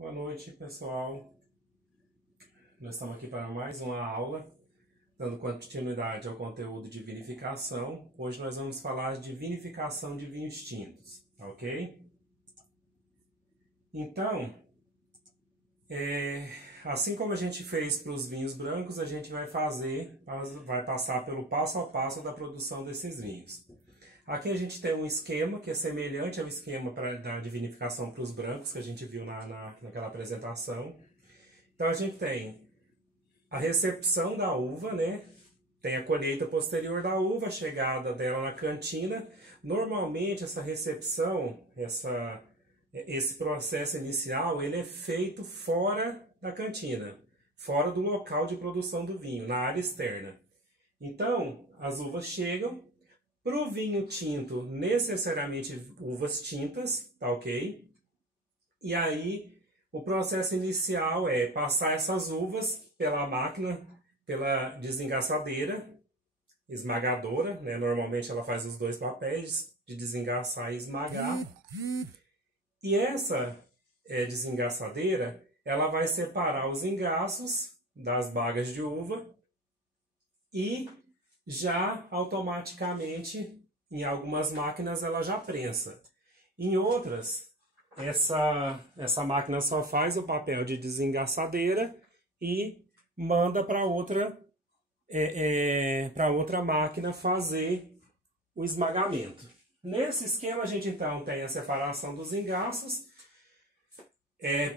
Boa noite, pessoal. Nós estamos aqui para mais uma aula, dando continuidade ao conteúdo de vinificação. Hoje nós vamos falar de vinificação de vinhos tintos, ok? Então, assim como a gente fez para os vinhos brancos, a gente vai passar pelo passo a passo da produção desses vinhos. Aqui a gente tem um esquema que é semelhante ao esquema de vinificação para os brancos que a gente viu naquela apresentação. Então a gente tem a recepção da uva, né? Tem a colheita posterior da uva, a chegada dela na cantina. Normalmente essa recepção, esse processo inicial, ele é feito fora da cantina, fora do local de produção do vinho, na área externa. Então as uvas chegam. Para o vinho tinto, necessariamente uvas tintas, tá ok? E aí, o processo inicial é passar essas uvas pela máquina, pela desengaçadeira, esmagadora, né? Normalmente ela faz os dois papéis, de desengaçar e esmagar. E essa desengaçadeira, ela vai separar os engaços das bagas de uva e já automaticamente, em algumas máquinas, ela já prensa. Em outras, essa máquina só faz o papel de desengaçadeira e manda para outra máquina fazer o esmagamento. Nesse esquema, a gente então tem a separação dos engaços.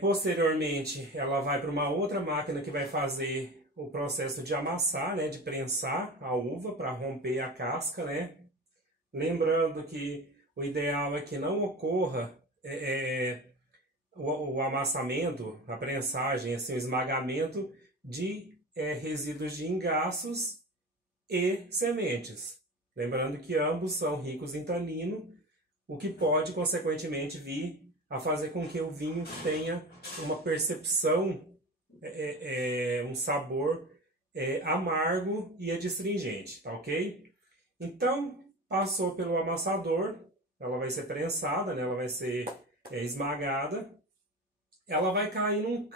Posteriormente, ela vai para uma outra máquina que vai fazer o processo de amassar, né, de prensar a uva para romper a casca, né? Lembrando que o ideal é que não ocorra o amassamento, a prensagem, assim, o esmagamento de resíduos de engaços e sementes. Lembrando que ambos são ricos em tanino, o que pode, consequentemente, vir a fazer com que o vinho tenha uma percepção, um sabor amargo e adstringente, tá ok? Então, passou pelo amassador, ela vai ser prensada, né? Ela vai ser esmagada, ela vai cair num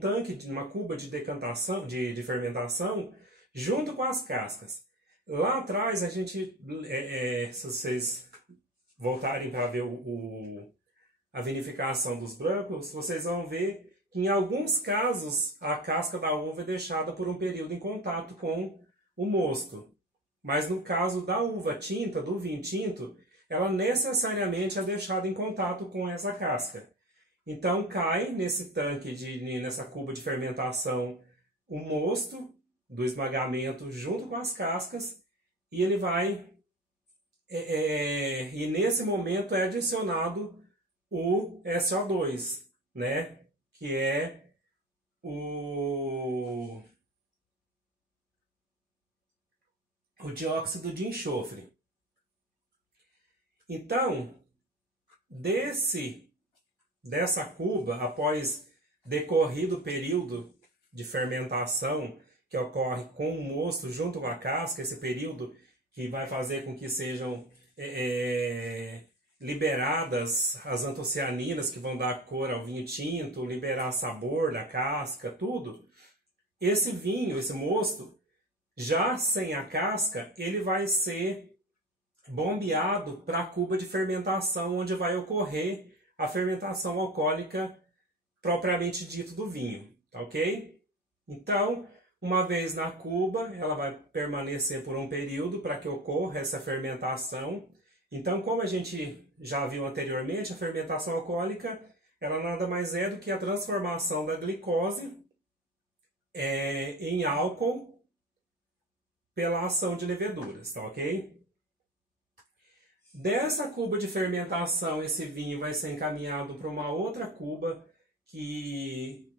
tanque, numa cuba de decantação, de fermentação, junto com as cascas. Lá atrás, a gente, se vocês voltarem para ver a vinificação dos brancos, vocês vão ver que em alguns casos a casca da uva é deixada por um período em contato com o mosto. Mas no caso da uva tinta, do vinho tinto, ela necessariamente é deixada em contato com essa casca. Então cai nesse tanque, nessa cuba de fermentação, o mosto do esmagamento junto com as cascas e ele vai... e nesse momento é adicionado o SO2, né? Que é o dióxido de enxofre. Então, dessa cuba, após decorrido o período de fermentação que ocorre com o mosto junto com a casca, esse período que vai fazer com que sejam liberadas as antocianinas que vão dar cor ao vinho tinto, liberar sabor da casca, tudo. Esse vinho, esse mosto, já sem a casca, ele vai ser bombeado para a cuba de fermentação, onde vai ocorrer a fermentação alcoólica propriamente dito do vinho, tá ok? Então, uma vez na cuba, ela vai permanecer por um período para que ocorra essa fermentação. Então, como a gente já viu anteriormente, a fermentação alcoólica, ela nada mais é do que a transformação da glicose em álcool pela ação de leveduras, tá ok? Dessa cuba de fermentação, esse vinho vai ser encaminhado para uma outra cuba que...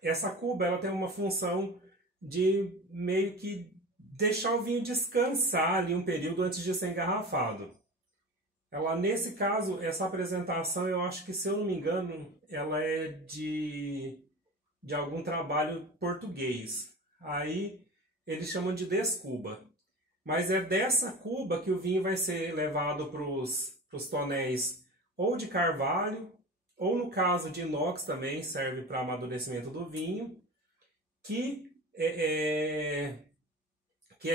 essa cuba ela tem uma função de meio que deixar o vinho descansar ali um período antes de ser engarrafado. Ela, nesse caso, essa apresentação, eu acho que, se eu não me engano, ela é de algum trabalho português. Aí eles chamam de descuba. Mas é dessa cuba que o vinho vai ser levado para os tonéis ou de carvalho ou no caso de inox também serve para amadurecimento do vinho, que é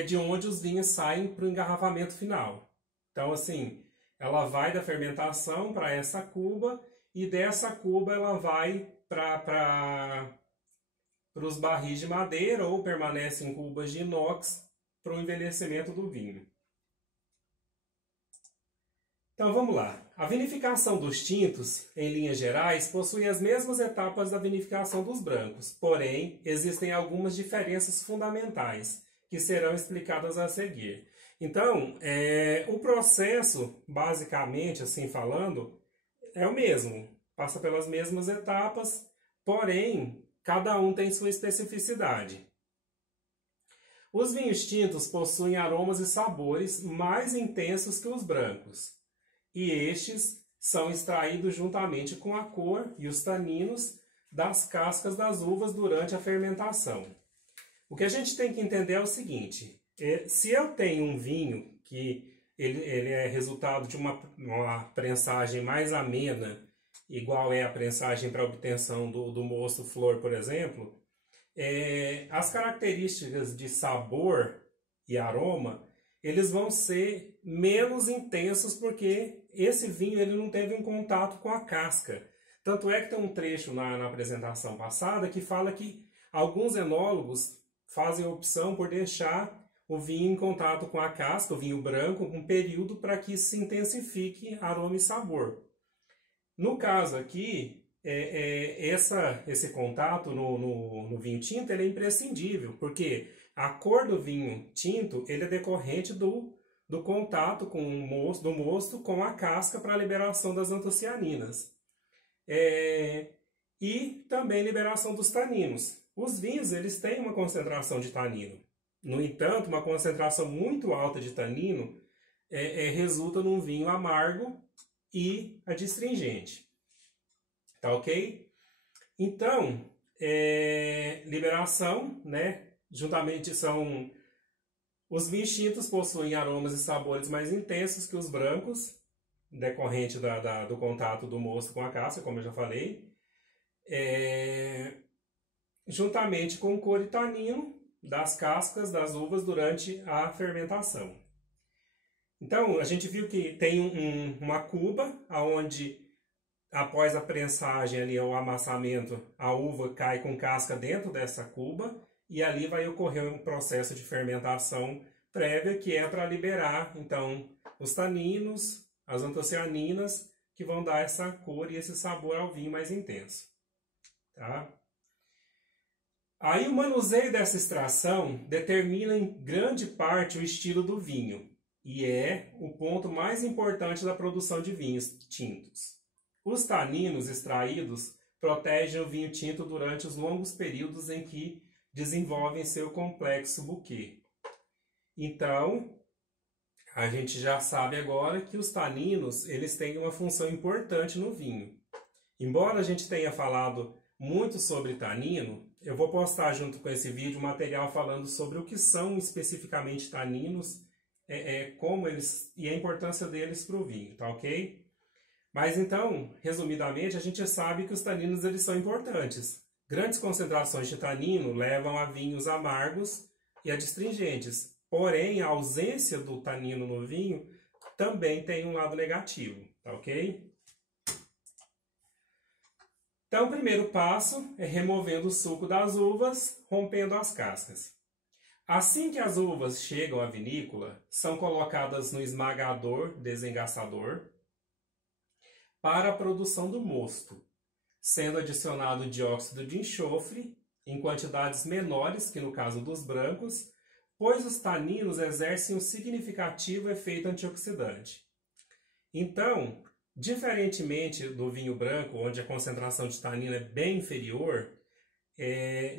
de onde os vinhos saem para o engarrafamento final. Então, assim, ela vai da fermentação para essa cuba e dessa cuba ela vai para os barris de madeira ou permanece em cubas de inox para o envelhecimento do vinho. Então vamos lá. A vinificação dos tintos, em linhas gerais, possui as mesmas etapas da vinificação dos brancos, porém existem algumas diferenças fundamentais que serão explicadas a seguir. Então, o processo, basicamente, assim falando, é o mesmo. Passa pelas mesmas etapas, porém, cada um tem sua especificidade. Os vinhos tintos possuem aromas e sabores mais intensos que os brancos, e estes são extraídos juntamente com a cor e os taninos das cascas das uvas durante a fermentação. O que a gente tem que entender é o seguinte: se eu tenho um vinho que ele é resultado de uma prensagem mais amena, igual é a prensagem para obtenção do mosto flor, por exemplo, as características de sabor e aroma, eles vão ser menos intensos porque esse vinho ele não teve um contato com a casca. Tanto é que tem um trecho na apresentação passada que fala que alguns enólogos fazem a opção por deixar o vinho em contato com a casca, o vinho branco, um período para que se intensifique aroma e sabor. No caso aqui, esse contato no vinho tinto ele é imprescindível, porque a cor do vinho tinto ele é decorrente do contato do mosto com a casca para a liberação das antocianinas. E também liberação dos taninos. Os vinhos eles têm uma concentração de tanino. No entanto, uma concentração muito alta de tanino resulta num vinho amargo e adstringente. Tá ok? Então, liberação, né? Juntamente são... Os vinhos tintos possuem aromas e sabores mais intensos que os brancos, decorrente do contato do mosto com a casca, como eu já falei. Juntamente com cor e tanino das cascas das uvas durante a fermentação. Então, a gente viu que tem uma cuba, onde após a prensagem ali, o amassamento, a uva cai com casca dentro dessa cuba e ali vai ocorrer um processo de fermentação prévia que é para liberar, então, os taninos, as antocianinas, que vão dar essa cor e esse sabor ao vinho mais intenso. Tá? Aí o manuseio dessa extração determina em grande parte o estilo do vinho e é o ponto mais importante da produção de vinhos tintos. Os taninos extraídos protegem o vinho tinto durante os longos períodos em que desenvolvem seu complexo buquê. Então, a gente já sabe agora que os taninos eles têm uma função importante no vinho. Embora a gente tenha falado muito sobre tanino, eu vou postar junto com esse vídeo um material falando sobre o que são especificamente taninos, como eles e a importância deles para o vinho, tá ok? Mas então, resumidamente, a gente sabe que os taninos eles são importantes. Grandes concentrações de tanino levam a vinhos amargos e adstringentes. Porém, a ausência do tanino no vinho também tem um lado negativo, tá ok? Então, o primeiro passo é removendo o suco das uvas, rompendo as cascas. Assim que as uvas chegam à vinícola, são colocadas no esmagador desengaçador para a produção do mosto, sendo adicionado dióxido de enxofre em quantidades menores que no caso dos brancos, pois os taninos exercem um significativo efeito antioxidante. Então, diferentemente do vinho branco, onde a concentração de tanino é bem inferior,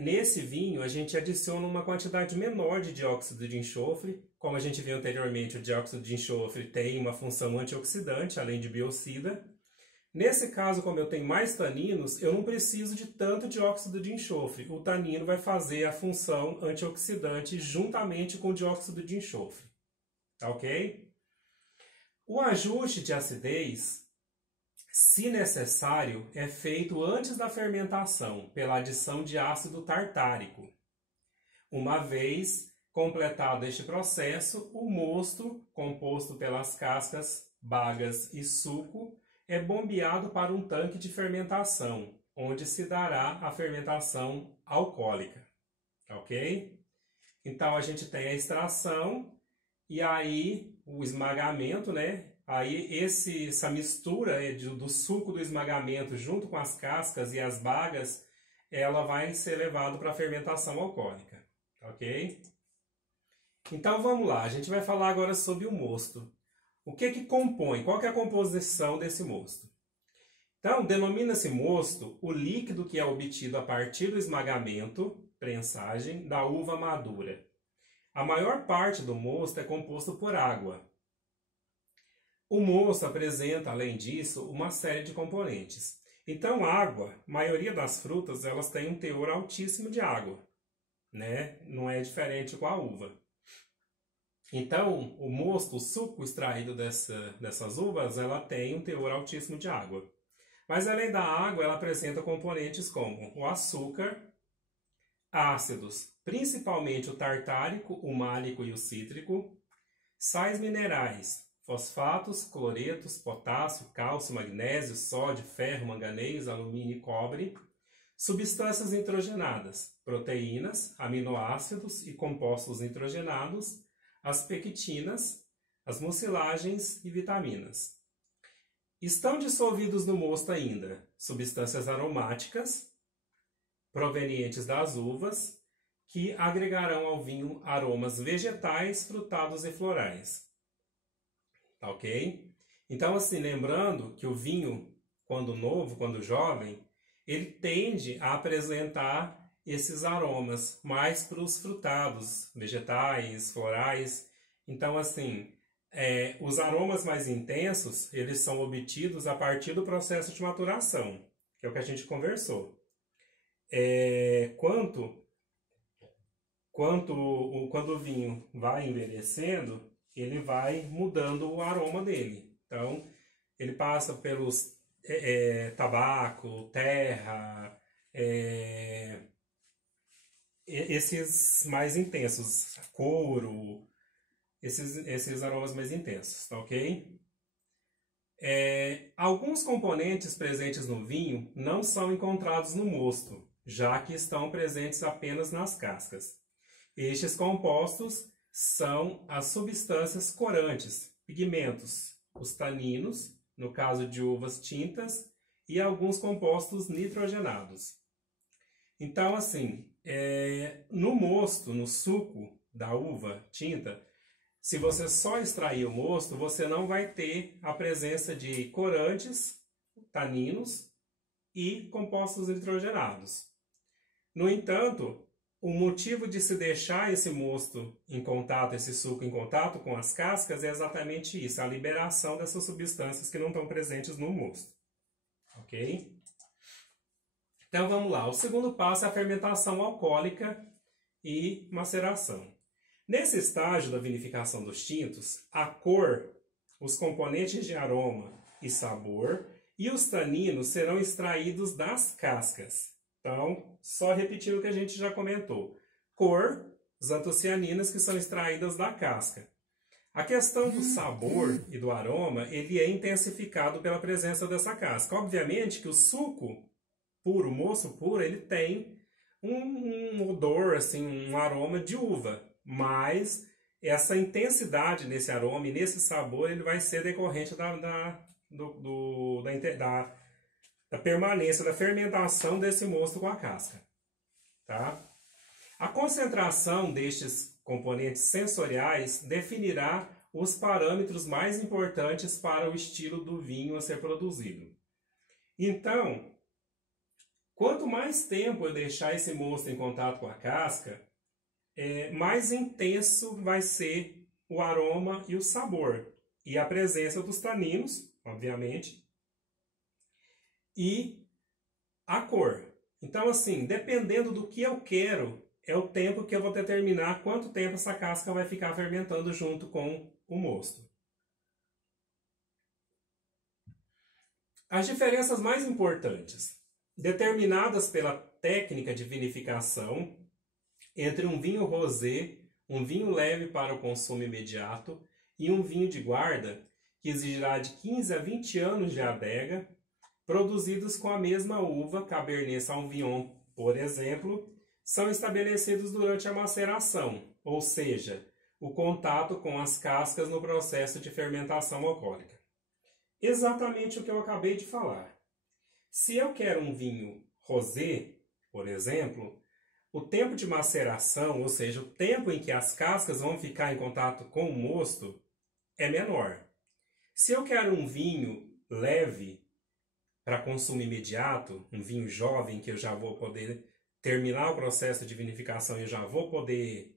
nesse vinho a gente adiciona uma quantidade menor de dióxido de enxofre. Como a gente viu anteriormente, o dióxido de enxofre tem uma função antioxidante, além de biocida. Nesse caso, como eu tenho mais taninos, eu não preciso de tanto dióxido de enxofre. O tanino vai fazer a função antioxidante juntamente com o dióxido de enxofre. Tá ok? O ajuste de acidez Se necessário, é feito antes da fermentação, pela adição de ácido tartárico. Uma vez completado este processo, o mosto, composto pelas cascas, bagas e suco, é bombeado para um tanque de fermentação, onde se dará a fermentação alcoólica, ok? Então a gente tem a extração e aí o esmagamento, né? Aí essa mistura do suco do esmagamento junto com as cascas e as bagas, ela vai ser levada para a fermentação alcoólica, ok? Então vamos lá, a gente vai falar agora sobre o mosto. O que compõe? Qual que é a composição desse mosto? Então, denomina-se mosto o líquido que é obtido a partir do esmagamento, prensagem, da uva madura. A maior parte do mosto é composto por água. O mosto apresenta, além disso, uma série de componentes. Então, água, a maioria das frutas, elas têm um teor altíssimo de água, né? Não é diferente com a uva. Então, o mosto, o suco extraído dessas uvas, ela tem um teor altíssimo de água. Mas além da água, ela apresenta componentes como o açúcar, ácidos, principalmente o tartárico, o málico e o cítrico, sais minerais, fosfatos, cloretos, potássio, cálcio, magnésio, sódio, ferro, manganês, alumínio e cobre, substâncias nitrogenadas, proteínas, aminoácidos e compostos nitrogenados, as pectinas, as mucilagens e vitaminas. Estão dissolvidos no mosto ainda substâncias aromáticas provenientes das uvas, que agregarão ao vinho aromas vegetais, frutados e florais. Ok? Então, assim, lembrando que o vinho, quando novo, quando jovem, ele tende a apresentar esses aromas mais para os frutados, vegetais, florais. Então, assim, os aromas mais intensos, eles são obtidos a partir do processo de maturação, que é o que a gente conversou. Quando o vinho vai envelhecendo, ele vai mudando o aroma dele. Então, ele passa pelos tabaco, terra, esses mais intensos, couro, esses aromas mais intensos, tá ok? Alguns componentes presentes no vinho não são encontrados no mosto, já que estão presentes apenas nas cascas. Estes compostos são as substâncias corantes, pigmentos, os taninos, no caso de uvas tintas, e alguns compostos nitrogenados. Então, assim, no mosto, no suco da uva tinta, se você só extrair o mosto, você não vai ter a presença de corantes, taninos e compostos nitrogenados. No entanto, o motivo de se deixar esse mosto em contato, esse suco em contato com as cascas é exatamente isso, a liberação dessas substâncias que não estão presentes no mosto. Ok? Então vamos lá, o segundo passo é a fermentação alcoólica e maceração. Nesse estágio da vinificação dos tintos, a cor, os componentes de aroma e sabor e os taninos serão extraídos das cascas. Então, só repetindo o que a gente já comentou. Cor, as antocianinas que são extraídas da casca. A questão do sabor e do aroma, ele é intensificado pela presença dessa casca. Obviamente que o suco puro, o mosto puro, ele tem um odor, assim, um aroma de uva. Mas essa intensidade nesse aroma e nesse sabor, ele vai ser decorrente da permanência, da fermentação desse mosto com a casca. Tá? A concentração destes componentes sensoriais definirá os parâmetros mais importantes para o estilo do vinho a ser produzido. Então, quanto mais tempo eu deixar esse mosto em contato com a casca, mais intenso vai ser o aroma e o sabor. E a presença dos taninos, obviamente, e a cor. Então, assim, dependendo do que eu quero, é o tempo que eu vou determinar quanto tempo essa casca vai ficar fermentando junto com o mosto. As diferenças mais importantes, determinadas pela técnica de vinificação entre um vinho rosé, um vinho leve para o consumo imediato e um vinho de guarda, que exigirá de 15 a 20 anos de adega, produzidos com a mesma uva, Cabernet Sauvignon, por exemplo, são estabelecidos durante a maceração, ou seja, o contato com as cascas no processo de fermentação alcoólica. Exatamente o que eu acabei de falar. Se eu quero um vinho rosé, por exemplo, o tempo de maceração, ou seja, o tempo em que as cascas vão ficar em contato com o mosto, é menor. Se eu quero um vinho leve para consumo imediato, um vinho jovem que eu já vou poder terminar o processo de vinificação e eu já vou poder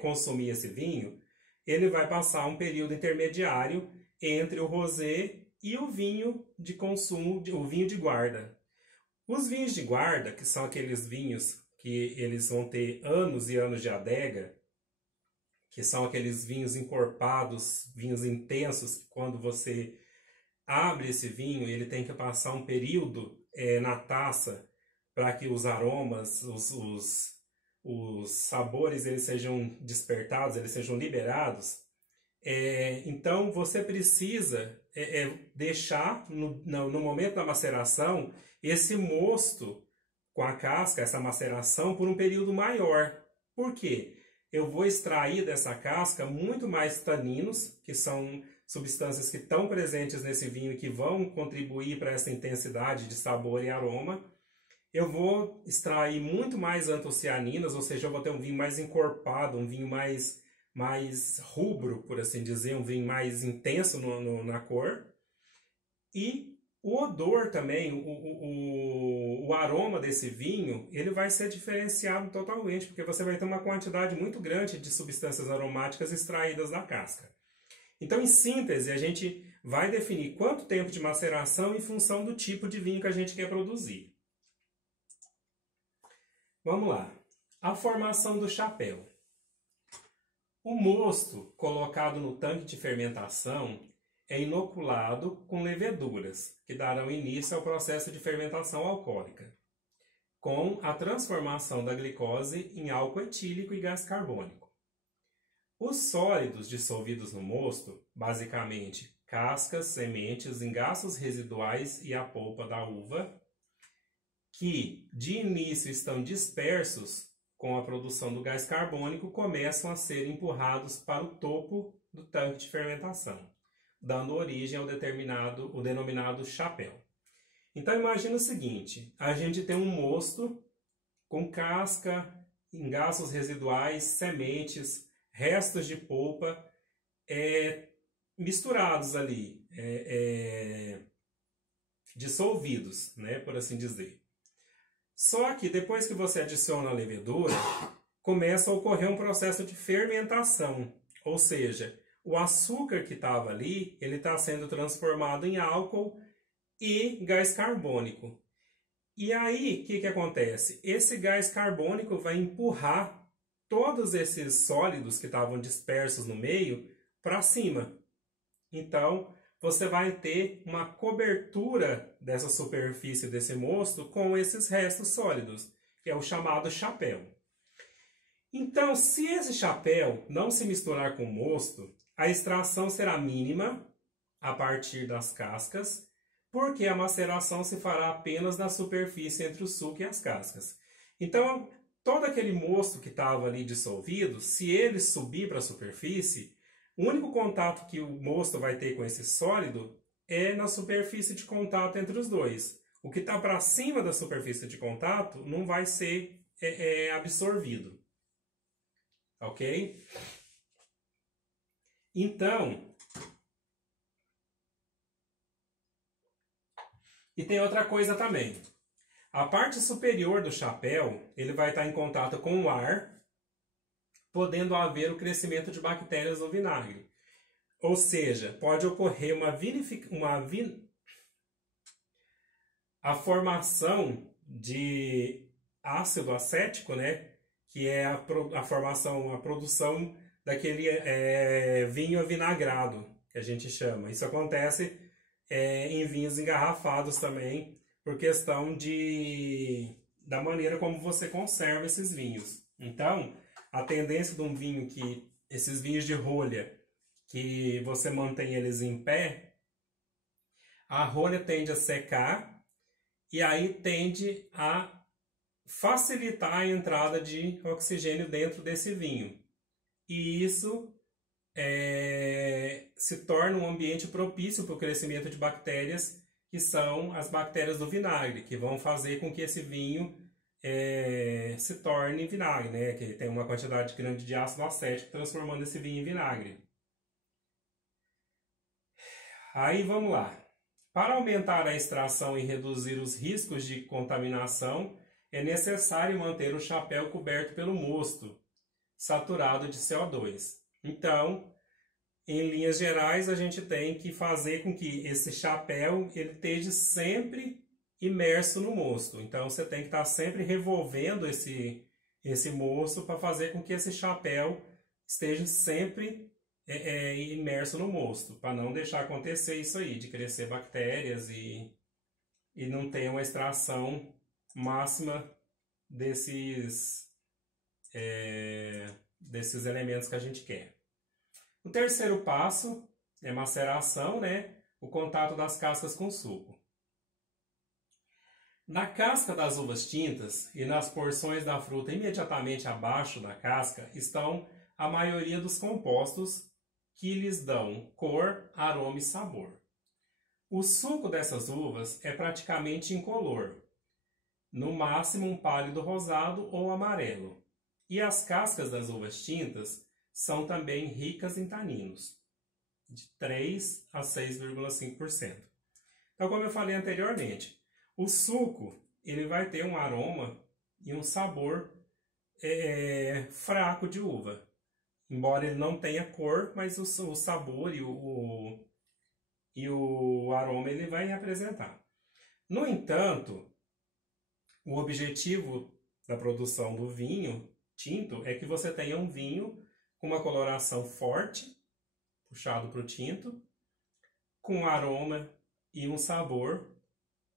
consumir esse vinho, ele vai passar um período intermediário entre o rosé e o vinho de consumo, o vinho de guarda. Os vinhos de guarda, que são aqueles vinhos que eles vão ter anos e anos de adega, que são aqueles vinhos encorpados, vinhos intensos, que quando você abre esse vinho, ele tem que passar um período na taça para que os aromas, os sabores eles sejam despertados, eles sejam liberados. Então você precisa deixar no momento da maceração esse mosto com a casca, essa maceração, por um período maior. Por quê? Eu vou extrair dessa casca muito mais taninos, que são substâncias que estão presentes nesse vinho e que vão contribuir para essa intensidade de sabor e aroma. Eu vou extrair muito mais antocianinas, ou seja, eu vou ter um vinho mais encorpado, um vinho mais rubro, por assim dizer, um vinho mais intenso na cor. E o odor também, o aroma desse vinho, ele vai ser diferenciado totalmente, porque você vai ter uma quantidade muito grande de substâncias aromáticas extraídas da casca. Então, em síntese, a gente vai definir quanto tempo de maceração em função do tipo de vinho que a gente quer produzir. Vamos lá. A formação do chapéu. O mosto colocado no tanque de fermentação é inoculado com leveduras, que darão início ao processo de fermentação alcoólica, com a transformação da glicose em álcool etílico e gás carbônico. Os sólidos dissolvidos no mosto, basicamente cascas, sementes, engaços residuais e a polpa da uva, que de início estão dispersos com a produção do gás carbônico, começam a ser empurrados para o topo do tanque de fermentação, dando origem ao denominado chapéu. Então imagina o seguinte, a gente tem um mosto com casca, engaços residuais, sementes, restos de polpa misturados ali, dissolvidos, né, por assim dizer. Só que depois que você adiciona a levedura, começa a ocorrer um processo de fermentação, ou seja, o açúcar que estava ali, ele está sendo transformado em álcool e gás carbônico. E aí, o que acontece? Esse gás carbônico vai empurrar todos esses sólidos que estavam dispersos no meio para cima. Então, você vai ter uma cobertura dessa superfície desse mosto com esses restos sólidos, que é o chamado chapéu. Então, se esse chapéu não se misturar com o mosto, a extração será mínima a partir das cascas, porque a maceração se fará apenas na superfície entre o suco e as cascas. Então, todo aquele mosto que estava ali dissolvido, se ele subir para a superfície, o único contato que o mosto vai ter com esse sólido é na superfície de contato entre os dois. O que está para cima da superfície de contato não vai ser absorvido. Ok? Então, e tem outra coisa também. A parte superior do chapéu, ele vai estar em contato com o ar, podendo haver o crescimento de bactérias no vinagre. Ou seja, pode ocorrer a formação de ácido acético, né? Que é a produção daquele vinho avinagrado, que a gente chama. Isso acontece em vinhos engarrafados também, por questão da maneira como você conserva esses vinhos. Então, a tendência de um vinho esses vinhos de rolha, que você mantém eles em pé, a rolha tende a secar e aí tende a facilitar a entrada de oxigênio dentro desse vinho. E isso se torna um ambiente propício para o crescimento de bactérias, que são as bactérias do vinagre, que vão fazer com que esse vinho se torne vinagre, né? Que tem uma quantidade grande de ácido acético, transformando esse vinho em vinagre. Aí vamos lá. Para aumentar a extração e reduzir os riscos de contaminação, é necessário manter o chapéu coberto pelo mosto saturado de CO2. Então, em linhas gerais, a gente tem que fazer com que esse chapéu ele esteja sempre imerso no mosto. Então, você tem que estar sempre revolvendo esse mosto para fazer com que esse chapéu esteja sempre imerso no mosto, para não deixar acontecer isso aí, de crescer bactérias e não ter uma extração máxima desses elementos que a gente quer. O terceiro passo é maceração, né? O contato das cascas com suco. Na casca das uvas tintas e nas porções da fruta imediatamente abaixo da casca estão a maioria dos compostos que lhes dão cor, aroma e sabor. O suco dessas uvas é praticamente incolor, no máximo um pálido rosado ou amarelo. E as cascas das uvas tintas são também ricas em taninos, de 3 a 6,5%. Então, como eu falei anteriormente, o suco ele vai ter um aroma e um sabor fraco de uva. Embora ele não tenha cor, mas o sabor e o aroma ele vai representar. No entanto, o objetivo da produção do vinho tinto é que você tenha um vinho com uma coloração forte, puxado para o tinto, com aroma e um sabor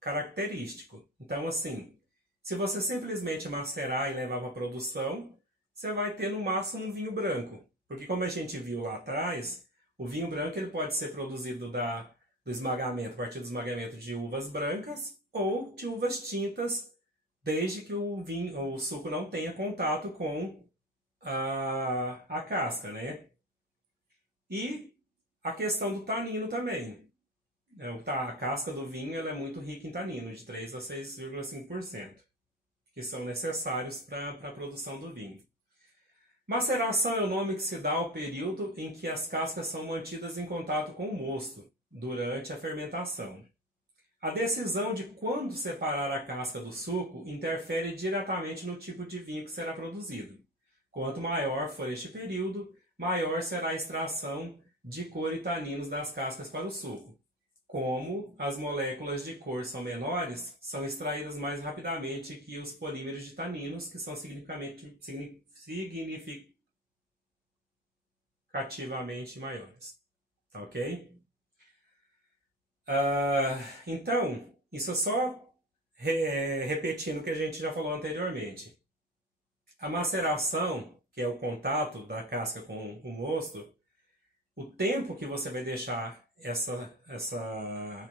característico. Então, assim, se você simplesmente macerar e levar para a produção, você vai ter no máximo um vinho branco. Porque como a gente viu lá atrás, o vinho branco ele pode ser produzido do esmagamento, a partir do esmagamento de uvas brancas ou de uvas tintas, desde que o suco não tenha contato com a casca, né? E a questão do tanino também. A casca do vinho ela é muito rica em tanino, de 3 a 6,5%, que são necessários para a produção do vinho. Maceração é o nome que se dá ao período em que as cascas são mantidas em contato com o mosto, durante a fermentação. A decisão de quando separar a casca do suco interfere diretamente no tipo de vinho que será produzido. Quanto maior for este período, maior será a extração de cor e taninos das cascas para o suco. Como as moléculas de cor são menores, são extraídas mais rapidamente que os polímeros de taninos, que são significativamente maiores. Tá ok? Então, isso é só repetindo o que a gente já falou anteriormente. A maceração, que é o contato da casca com o mosto, o tempo que você vai deixar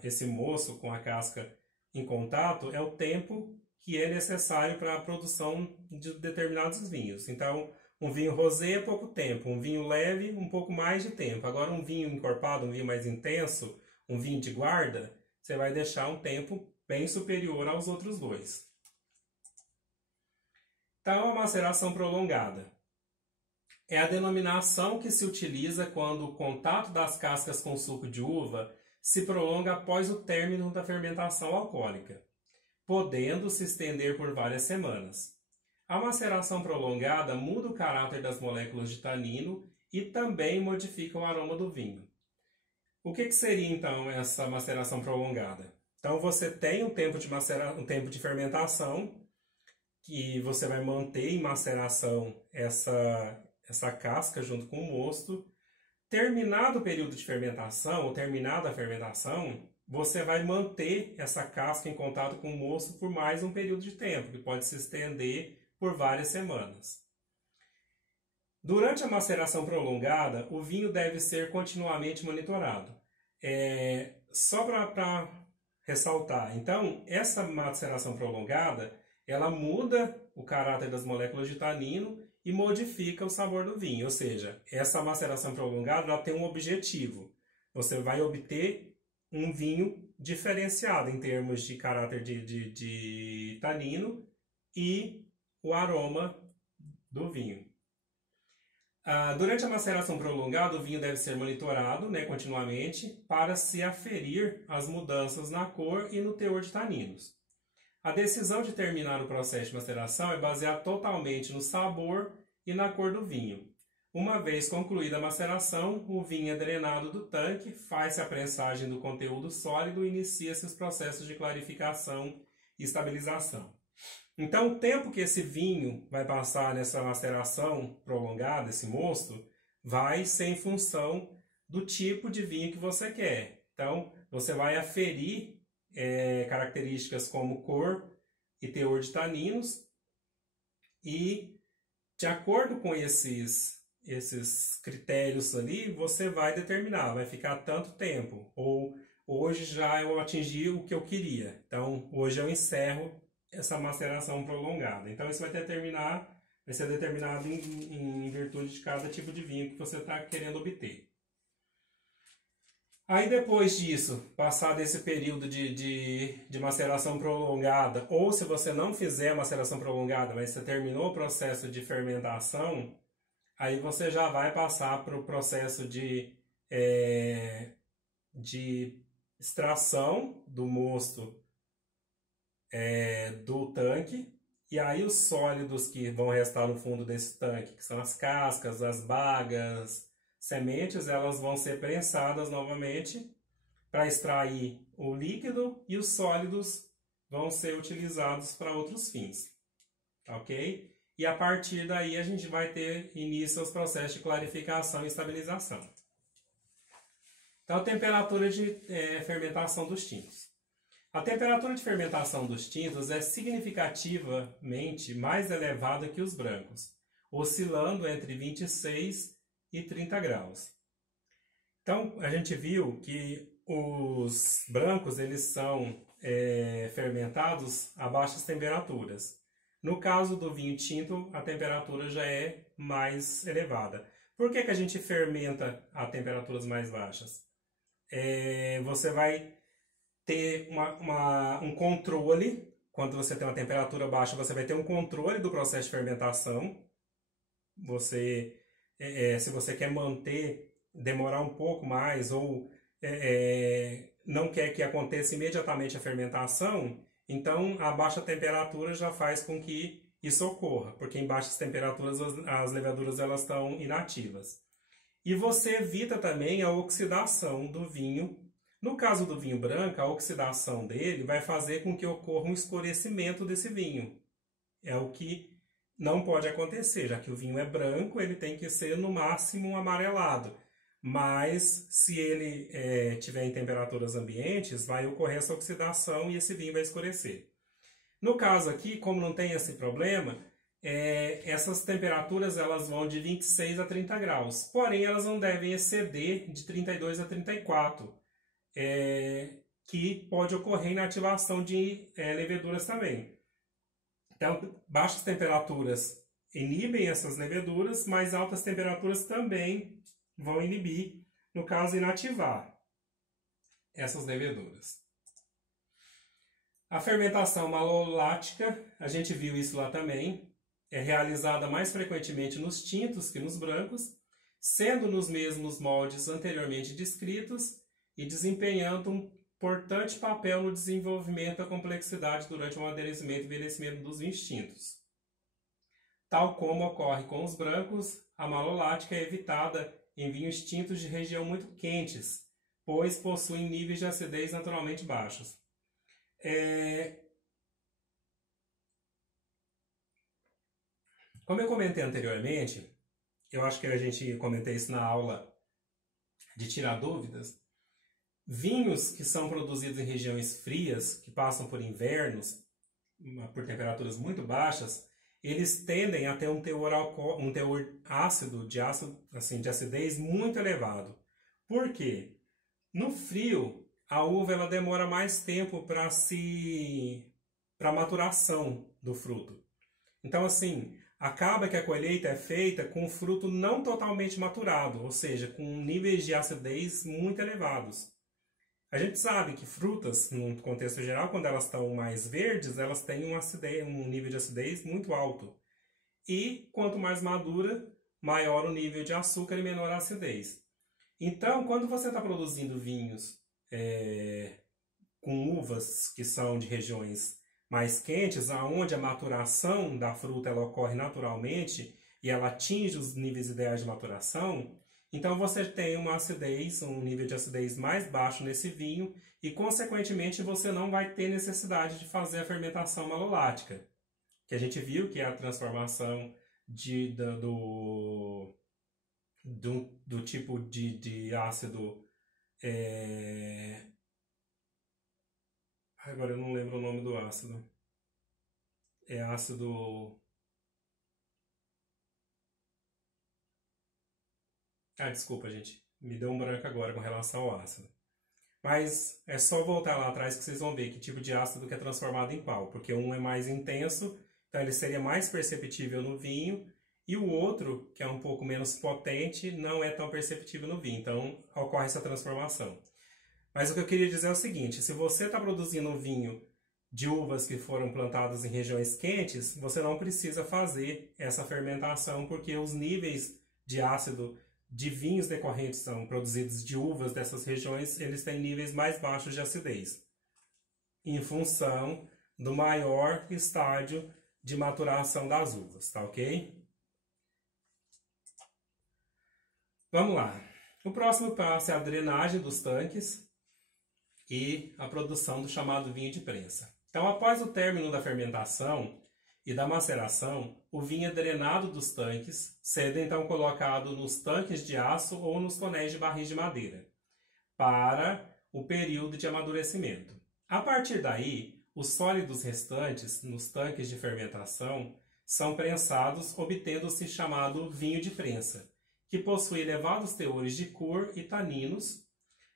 esse moço com a casca em contato é o tempo que é necessário para a produção de determinados vinhos. Então, um vinho rosé é pouco tempo, um vinho leve, um pouco mais de tempo. Agora, um vinho encorpado, um vinho mais intenso, um vinho de guarda, você vai deixar um tempo bem superior aos outros dois. Então, a maceração prolongada é a denominação que se utiliza quando o contato das cascas com suco de uva se prolonga após o término da fermentação alcoólica, podendo se estender por várias semanas. A maceração prolongada muda o caráter das moléculas de tanino e também modifica o aroma do vinho. O que seria então essa maceração prolongada? Então você tem um tempo de fermentação que você vai manter em maceração essa casca junto com o mosto. Terminado o período de fermentação, ou terminada a fermentação, você vai manter essa casca em contato com o mosto por mais um período de tempo, que pode se estender por várias semanas. Durante a maceração prolongada, o vinho deve ser continuamente monitorado. Só para ressaltar, então, essa maceração prolongada, ela muda o caráter das moléculas de tanino e modifica o sabor do vinho. Ou seja, essa maceração prolongada ela tem um objetivo. Você vai obter um vinho diferenciado em termos de caráter de tanino e o aroma do vinho. Durante a maceração prolongada, o vinho deve ser monitorado, né, continuamente para se aferir as mudanças na cor e no teor de taninos. A decisão de terminar o processo de maceração é baseada totalmente no sabor e na cor do vinho. Uma vez concluída a maceração, o vinho é drenado do tanque, faz-se a prensagem do conteúdo sólido e inicia-se os processos de clarificação e estabilização. Então, o tempo que esse vinho vai passar nessa maceração prolongada, esse mosto, vai ser em função do tipo de vinho que você quer. Então, você vai aferir características como cor e teor de taninos e, de acordo com esses critérios ali, você vai determinar, vai ficar tanto tempo, ou hoje já eu atingi o que eu queria, então hoje eu encerro essa maceração prolongada. Então isso vai ser determinado em virtude de cada tipo de vinho que você está querendo obter. Aí depois disso, passar desse período de maceração prolongada, ou se você não fizer maceração prolongada, mas você terminou o processo de fermentação, aí você já vai passar para o processo de extração do mosto do tanque. E aí os sólidos que vão restar no fundo desse tanque, que são as cascas, as bagas, sementes, elas vão ser prensadas novamente para extrair o líquido e os sólidos vão ser utilizados para outros fins. Ok? E a partir daí a gente vai ter início aos processos de clarificação e estabilização. Então, a temperatura de fermentação dos tintos. A temperatura de fermentação dos tintos é significativamente mais elevada que os brancos, oscilando entre 26 e 30 graus. Então, a gente viu que os brancos eles são fermentados a baixas temperaturas. No caso do vinho tinto, a temperatura já é mais elevada. Por que a gente fermenta a temperaturas mais baixas? Você vai ter um controle. Quando você tem uma temperatura baixa, você vai ter um controle do processo de fermentação. Se você quer demorar um pouco mais ou não quer que aconteça imediatamente a fermentação, então a baixa temperatura já faz com que isso ocorra, porque em baixas temperaturas as levaduras elas estão inativas. E você evita também a oxidação do vinho. No caso do vinho branco, a oxidação dele vai fazer com que ocorra um escurecimento desse vinho. É o que não pode acontecer, já que o vinho é branco, ele tem que ser no máximo amarelado. Mas se ele tiver em temperaturas ambientes, vai ocorrer essa oxidação e esse vinho vai escurecer. No caso aqui, como não tem esse problema, essas temperaturas elas vão de 26 a 30 graus. Porém, elas não devem exceder de 32 a 34, que pode ocorrer inativação de leveduras também. Então, baixas temperaturas inibem essas leveduras, mas altas temperaturas também vão inibir, no caso, inativar essas leveduras. A fermentação malolática, a gente viu isso lá também, é realizada mais frequentemente nos tintos que nos brancos, sendo nos mesmos moldes anteriormente descritos e desempenhando um importante papel no desenvolvimento da complexidade durante o amadurecimento e envelhecimento dos vinhos tintos. Tal como ocorre com os brancos, a malolática é evitada em vinhos tintos de região muito quentes, pois possuem níveis de acidez naturalmente baixos. Como eu comentei anteriormente, eu acho que a gente comentei isso na aula de tirar dúvidas, Vinhos que são produzidos em regiões frias, que passam por invernos, por temperaturas muito baixas, eles tendem a ter um teor ácido, assim, de acidez muito elevado. Por quê? No frio, a uva ela demora mais tempo para maturação do fruto. Então, assim, acaba que a colheita é feita com o fruto não totalmente maturado, ou seja, com níveis de acidez muito elevados. A gente sabe que frutas, no contexto geral, quando elas estão mais verdes, elas têm um nível de acidez muito alto. E quanto mais madura, maior o nível de açúcar e menor a acidez. Então, quando você está produzindo vinhos com uvas que são de regiões mais quentes, aonde a maturação da fruta ela ocorre naturalmente e ela atinge os níveis ideais de maturação, então você tem uma acidez, um nível de acidez mais baixo nesse vinho e, consequentemente, você não vai ter necessidade de fazer a fermentação malolática, que a gente viu que é a transformação do tipo de ácido. Agora eu não lembro o nome do ácido. É ácido. Desculpa, gente. Me deu um branco agora com relação ao ácido. Mas é só voltar lá atrás que vocês vão ver que tipo de ácido que é transformado em pau. Porque um é mais intenso, então ele seria mais perceptível no vinho. E o outro, que é um pouco menos potente, não é tão perceptível no vinho. Então ocorre essa transformação. Mas o que eu queria dizer é o seguinte: se você está produzindo um vinho de uvas que foram plantadas em regiões quentes, você não precisa fazer essa fermentação, porque os níveis de ácido de vinhos decorrentes são produzidos de uvas dessas regiões, eles têm níveis mais baixos de acidez, em função do maior estágio de maturação das uvas, tá ok? Vamos lá. O próximo passo é a drenagem dos tanques e a produção do chamado vinho de prensa. Então, após o término da fermentação e da maceração, o vinho é drenado dos tanques, sendo então colocado nos tanques de aço ou nos tonéis de barris de madeira, para o período de amadurecimento. A partir daí, os sólidos restantes nos tanques de fermentação são prensados, obtendo-se chamado vinho de prensa, que possui elevados teores de cor e taninos.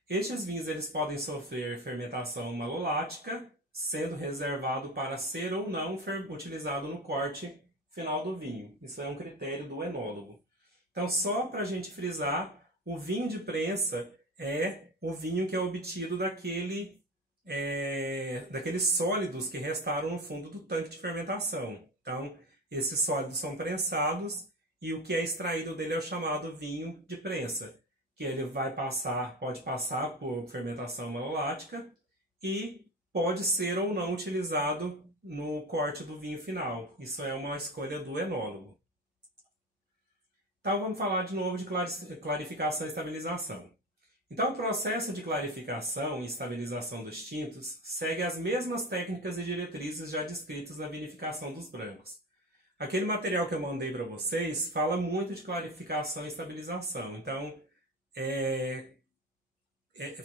Estes vinhos eles podem sofrer fermentação malolática, sendo reservado para ser ou não utilizado no corte final do vinho. Isso é um critério do enólogo. Então, só para a gente frisar, o vinho de prensa é o vinho que é obtido daqueles sólidos que restaram no fundo do tanque de fermentação. Então, esses sólidos são prensados e o que é extraído dele é o chamado vinho de prensa, que ele pode passar por fermentação malolática e pode ser ou não utilizado no corte do vinho final. Isso é uma escolha do enólogo. Então vamos falar de novo de clarificação e estabilização. Então o processo de clarificação e estabilização dos tintos segue as mesmas técnicas e diretrizes já descritas na vinificação dos brancos. Aquele material que eu mandei para vocês fala muito de clarificação e estabilização. Então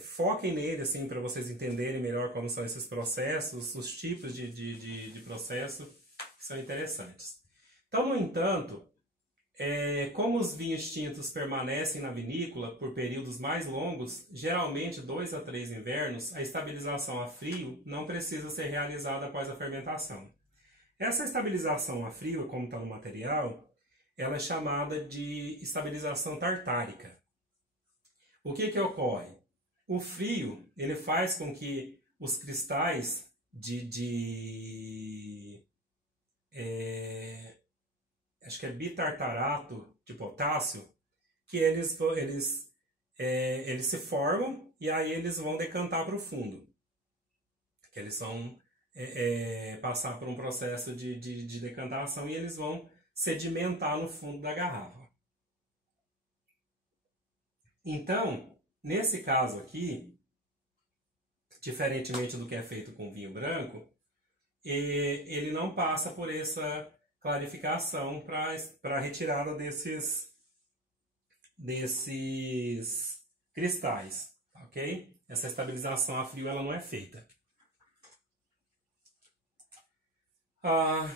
foquem nele, assim, para vocês entenderem melhor como são esses processos, os tipos de processo que são interessantes. Então, no entanto, como os vinhos tintos permanecem na vinícola por períodos mais longos, geralmente 2 a 3 invernos, a estabilização a frio não precisa ser realizada após a fermentação. Essa estabilização a frio, como está no material, ela é chamada de estabilização tartárica. O que ocorre? O frio, ele faz com que os cristais acho que é bitartarato de potássio, que eles se formam e aí eles vão decantar para o fundo. Que eles vão passar por um processo de decantação e eles vão sedimentar no fundo da garrafa. Então, nesse caso aqui, diferentemente do que é feito com vinho branco, ele não passa por essa clarificação para a retirada desses cristais, tá ok? Essa estabilização a frio ela não é feita.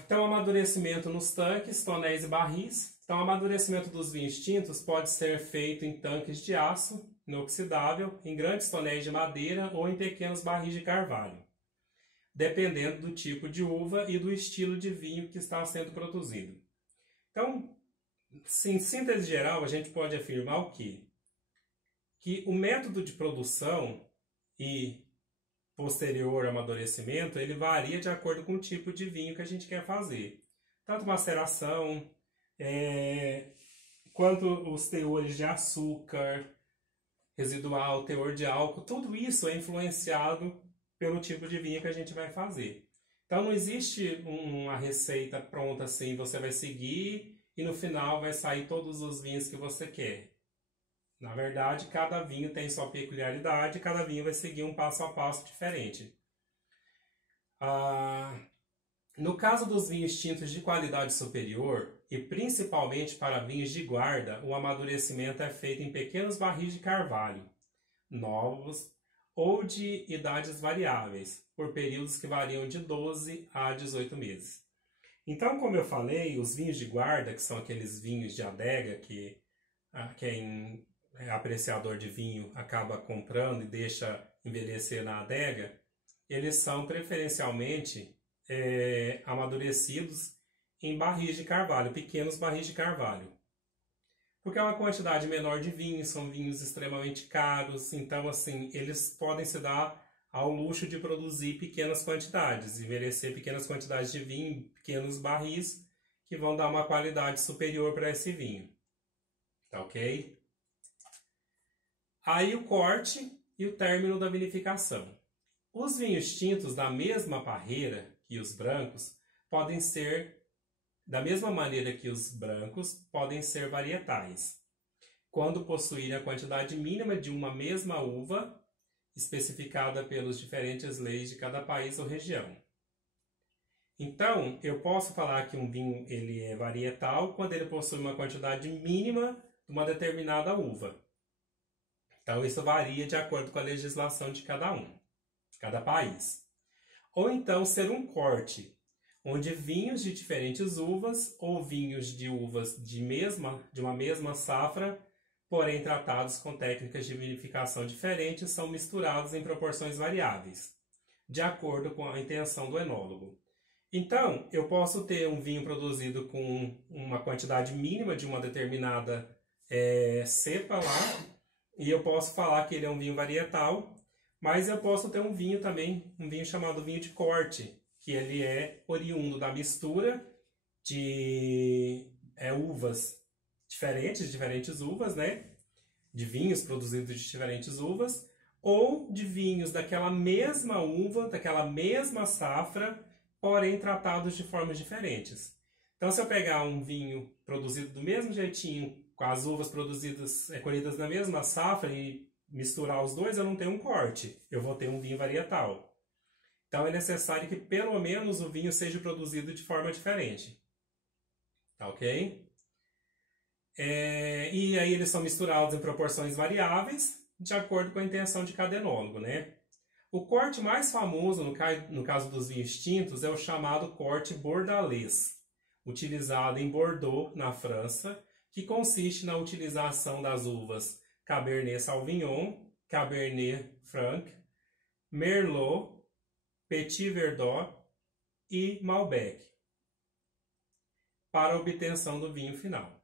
Então, amadurecimento nos tanques, tonéis e barris. Então, o amadurecimento dos vinhos tintos pode ser feito em tanques de aço inoxidável, em grandes tonéis de madeira ou em pequenos barris de carvalho, dependendo do tipo de uva e do estilo de vinho que está sendo produzido. Então, em síntese geral, a gente pode afirmar o quê? Que o método de produção e posterior amadurecimento, ele varia de acordo com o tipo de vinho que a gente quer fazer. Tanto maceração, quanto os teores de açúcar residual, teor de álcool, tudo isso é influenciado pelo tipo de vinho que a gente vai fazer. Então não existe uma receita pronta assim, você vai seguir e no final vai sair todos os vinhos que você quer. Na verdade, cada vinho tem sua peculiaridade, cada vinho vai seguir um passo a passo diferente. No caso dos vinhos tintos de qualidade superior, e principalmente para vinhos de guarda, o amadurecimento é feito em pequenos barris de carvalho, novos ou de idades variáveis, por períodos que variam de 12 a 18 meses. Então, como eu falei, os vinhos de guarda, que são aqueles vinhos de adega que quem é apreciador de vinho acaba comprando e deixa envelhecer na adega, eles são preferencialmente amadurecidos em barris de carvalho, pequenos barris de carvalho. Porque é uma quantidade menor de vinho, são vinhos extremamente caros, então assim, eles podem se dar ao luxo de produzir pequenas quantidades, envelhecer pequenas quantidades de vinho em pequenos barris que vão dar uma qualidade superior para esse vinho. Tá ok? Aí o corte e o término da vinificação. Os vinhos tintos da mesma parreira que os brancos podem ser, da mesma maneira que os brancos, podem ser varietais, quando possuírem a quantidade mínima de uma mesma uva, especificada pelas diferentes leis de cada país ou região. Então, eu posso falar que um vinho ele é varietal quando ele possui uma quantidade mínima de uma determinada uva. Então, isso varia de acordo com a legislação de cada um, de cada país. Ou então, ser um corte, onde vinhos de diferentes uvas ou vinhos de uvas de uma mesma safra, porém tratados com técnicas de vinificação diferentes, são misturados em proporções variáveis, de acordo com a intenção do enólogo. Então, eu posso ter um vinho produzido com uma quantidade mínima de uma determinada cepa lá, e eu posso falar que ele é um vinho varietal, mas eu posso ter um vinho também, um vinho chamado vinho de corte, que ele é oriundo da mistura de uvas diferentes uvas, né? De vinhos produzidos de diferentes uvas, ou de vinhos daquela mesma uva, daquela mesma safra, porém tratados de formas diferentes. Então, se eu pegar um vinho produzido do mesmo jeitinho, com as uvas produzidas, colhidas na mesma safra e misturar os dois, eu não tenho um corte, eu vou ter um vinho varietal. Então, é necessário que pelo menos o vinho seja produzido de forma diferente. Tá ok? E aí eles são misturados em proporções variáveis, de acordo com a intenção de cada enólogo, né? O corte mais famoso no caso dos vinhos tintos é o chamado corte bordalês, utilizado em Bordeaux, na França, que consiste na utilização das uvas Cabernet Sauvignon, Cabernet Franc, Merlot, Petit Verdot e Malbec, para a obtenção do vinho final.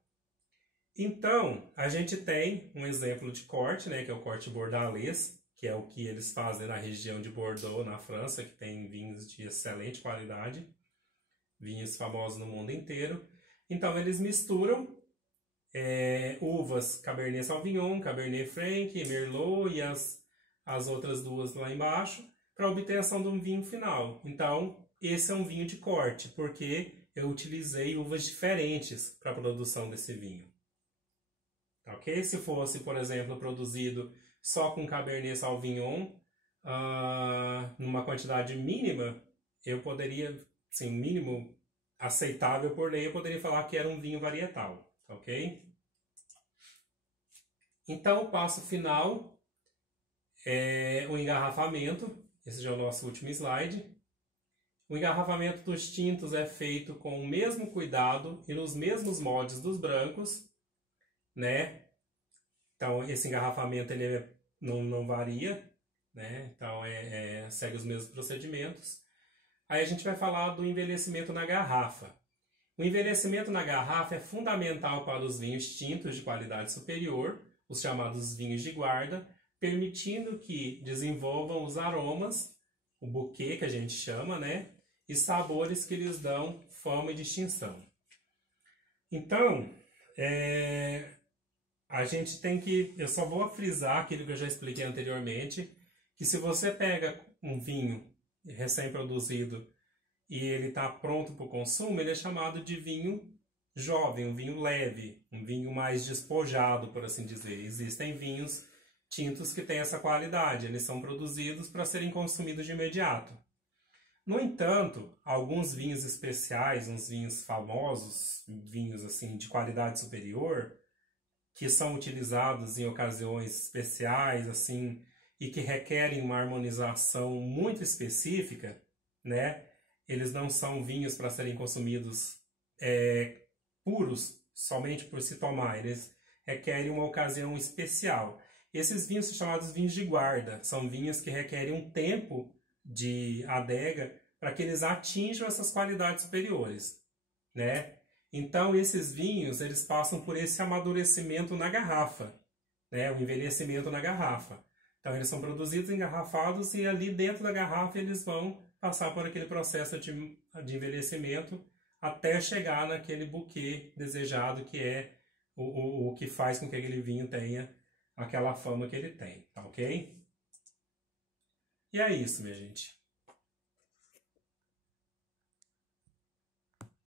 Então, a gente tem um exemplo de corte, né, que é o corte bordalês, que é o que eles fazem na região de Bordeaux, na França, que tem vinhos de excelente qualidade, vinhos famosos no mundo inteiro. Então, eles misturam uvas Cabernet Sauvignon, Cabernet Franc, Merlot e as outras duas lá embaixo, para a obtenção de um vinho final. Então, esse é um vinho de corte, porque eu utilizei uvas diferentes para a produção desse vinho. Ok? Se fosse, por exemplo, produzido só com Cabernet Sauvignon, numa quantidade mínima, eu poderia, sim, mínimo aceitável por lei, eu poderia falar que era um vinho varietal. Ok? Então, o passo final O engarrafamento, esse já é o nosso último slide. O engarrafamento dos tintos é feito com o mesmo cuidado e nos mesmos moldes dos brancos, né? Então, esse engarrafamento ele não varia, né? Então, segue os mesmos procedimentos. Aí a gente vai falar do envelhecimento na garrafa. O envelhecimento na garrafa é fundamental para os vinhos tintos de qualidade superior, os chamados vinhos de guarda, permitindo que desenvolvam os aromas, o buquê que a gente chama, né? E sabores que lhes dão forma e distinção. Então, a gente tem que... Eu só vou frisar aquilo que eu já expliquei anteriormente, que se você pega um vinho recém-produzido e ele está pronto para o consumo, ele é chamado de vinho jovem, um vinho leve, um vinho mais despojado, por assim dizer. Existem vinhos tintos que têm essa qualidade, eles são produzidos para serem consumidos de imediato. No entanto, alguns vinhos especiais, uns vinhos famosos, vinhos assim de qualidade superior, que são utilizados em ocasiões especiais, assim, e que requerem uma harmonização muito específica, né? Eles não são vinhos para serem consumidos puros, somente por se tomar. Eles requerem uma ocasião especial. Esses vinhos são chamados vinhos de guarda. São vinhos que requerem um tempo de adega para que eles atinjam essas qualidades superiores, né? Então, esses vinhos, eles passam por esse amadurecimento na garrafa, né? O envelhecimento na garrafa. Então, eles são produzidos engarrafados e ali dentro da garrafa eles vão passar por aquele processo de envelhecimento até chegar naquele buquê desejado, que é o que faz com que aquele vinho tenha aquela fama que ele tem, tá ok? E é isso, minha gente.